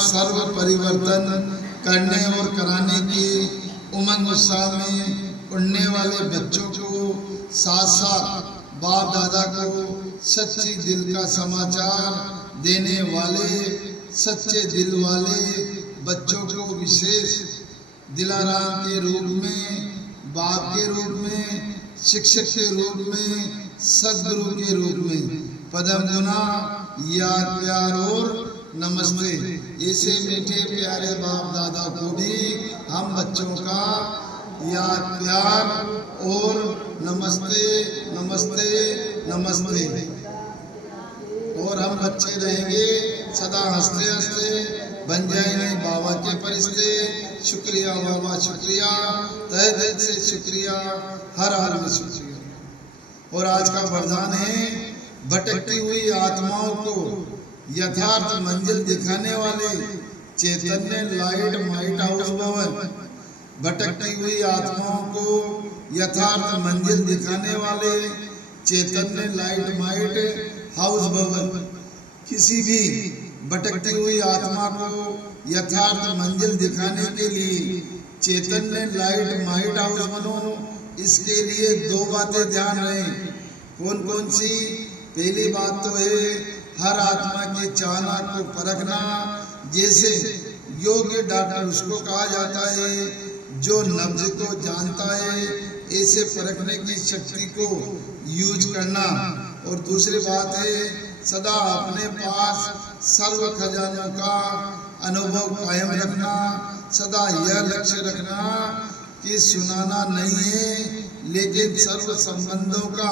सर्व परिवर्तन करने और कराने की उमंग उत्साह में उड़ने वाले बच्चों को साथ साथ बाप दादा को सच्ची दिल का समाचार देने वाले सच्चे दिल वाले बच्चों को विशेष दिलाराम के रूप में, बाप के रूप में, शिक्षक के रूप में, सदगुरु के रूप में पदम गुना याद प्यार और नमस्ते। ऐसे मीठे प्यारे बाप दादा को भी हम बच्चों का याद प्यार और नमस्ते नमस्ते नमस्ते। और हम बच्चे रहेंगे सदा हंसते हंसते, बन जाएंगे बाबा के फरिश्ते। शुक्रिया बाबा शुक्रिया, तहे दिल से शुक्रिया, हर हाल में शुक्रिया। और आज का वरदान है भटकती हुई आत्माओं को यथार्थ मंजिल दिखाने वाले चैतन्य लाइट माइट हाउस भवन। भटकती हुई आत्माओं को यथार्थ मंजिल दिखाने वाले चैतन्य लाइट माइट हाउस भवन। किसी भी भटकती हुई आत्मा को यथार्थ मंजिल दिखाने के लिए चैतन्य लाइट माइट हाउस बनो। इसके लिए दो बातें ध्यान रहे। कौन कौन सी? पहली बात तो है हर आत्मा की चाहना को परखना। जैसे योग्य डॉक्टर उसको कहा जाता है जो नब्ज को जानता है, ऐसे परखने की शक्ति को यूज करना। और दूसरी बात है सदा अपने पास सर्व खजानों का अनुभव कायम रखना। सदा यह लक्ष्य रखना कि सुनाना नहीं है, लेकिन सर्व संबंधों का,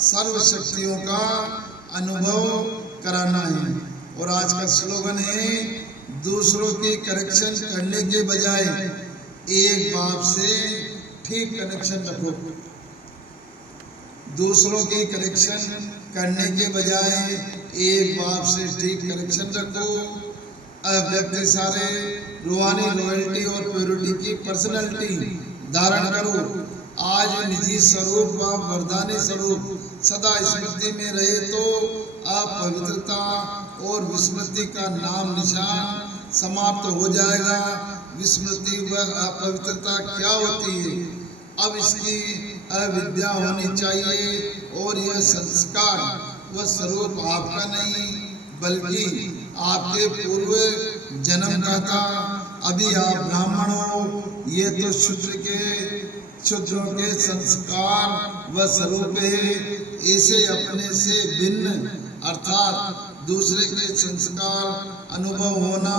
सर्व शक्तियों का अनुभव कराना है। और आज का स्लोगन है दूसरों की करेक्शन करने के बजाय एक बाप से ठीक कनेक्शन रखो। दूसरों की करेक्शन करने के बजाय एक बाप से ठीक कनेक्शन रखो। अब व्यक्ति सारे रूहानी रॉयल्टी और प्योरिटी की पर्सनैलिटी धारण करो। आज निजी स्वरूप व वरदानी स्वरूप सदा स्मृति में रहे तो अपवित्रता और विस्मृति का नाम निशान समाप्त हो जाएगा। विस्मृति व अपवित्रता क्या होती है? अब इसकी अविद्या होनी चाहिए। और यह संस्कार व स्वरूप आपका नहीं बल्कि आपके पूर्व जन्म का था। अभी आप ब्राह्मण हो, ये तो शूद्रों के संस्कार व स्वरूप है। ऐसे अपने से भिन्न अर्थात दूसरे के संस्कार अनुभव होना,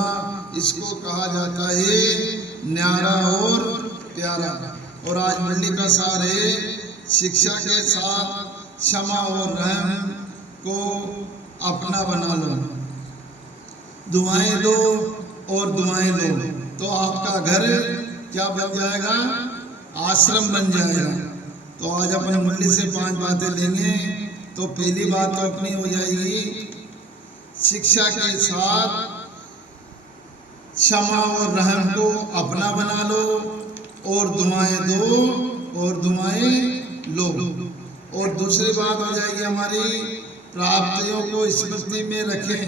इसको कहा जाता है न्यारा और प्यारा। और आज मंडी का सार है शिक्षा के साथ क्षमा और रहम को अपना बना लो। दुआएं दो और दुआएं लो तो आपका घर क्या बन जाएगा? आश्रम बन जाएगा। तो आज अपन मुरली से 5 बातें लेंगे। तो पहली बात तो अपनी हो जाएगी शिक्षा के साथ क्षमा और रहम को अपना बना लो और दुआएं दो और दुआएं लो। और दूसरी बात हो जाएगी हमारी प्राप्तियों को स्मृति में रखें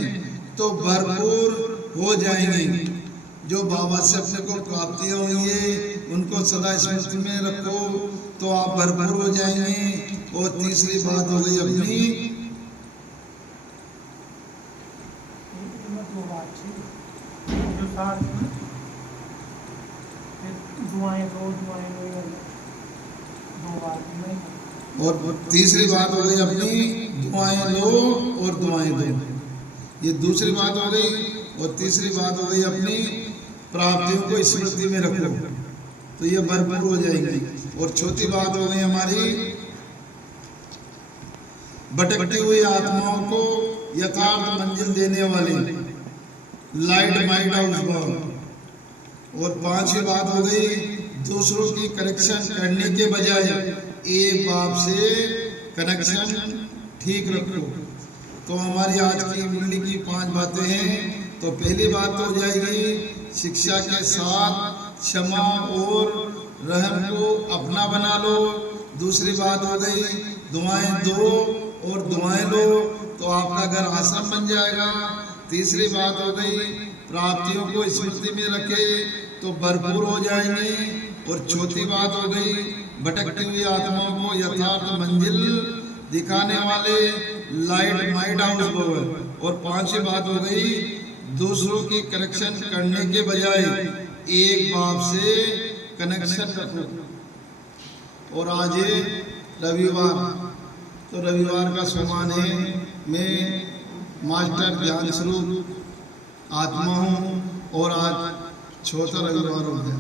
तो भरपूर हो जाएंगे। जो बाबा से अपने को प्राप्तियां हुई है उनको सदा स्मृति में रखो तो आप भरपूर हो जाएंगे। और तीसरी बात हो गई अपनी और तीसरी बात हो गई अपनी दुआएं लो और दुआएं दो। ये दूसरी बात हो गई। और तीसरी बात हो गई अपनी प्राप्तियों को स्मृति में रखो तो ये भरपूर हो जाएगी। और चौथी बात हो गई हमारी भटकती हुई आत्माओं को यथार्थ मंजिल देने वाले लाइट माइट हाउस भवन। और पांचवी बात हो गई दूसरों की करेक्शन करने के बजाय एक बाप से कनेक्शन ठीक रखो। तो हमारी आज की मुरली की 5 बातें हैं। तो पहली बात हो जाएगी शिक्षा के साथ क्षमा और रहम को अपना बना लो। दूसरी बात हो गई दुआएं दो और दुआएं लो तो आपका घर आश्रम बन जाएगा। तीसरी बात हो गई प्राप्तियों को स्मृति में रखे तो भरपूर हो जाएंगे। और चौथी बात हो गई भटकती हुई आत्माओं को यथार्थ मंजिल दिखाने वाले लाइट हाउस भव। और पांचवी बात हो गई दूसरों की कनेक्शन करने के बजाय एक बाप से कनेक्शन रखो। और आज है रविवार, तो रविवार का सम्मान है। मैं मास्टर ज्ञान स्वरूप आत्मा हूँ और आज चौथा रविवार हो गया।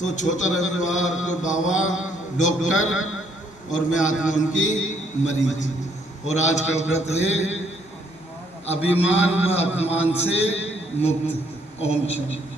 तो चौथा रविवार को बाबा डॉक्टर और मैं आत्मा उनकी मरीज। और आज का व्रत है अभिमान व अपमान से मुक्त। ओम शांति।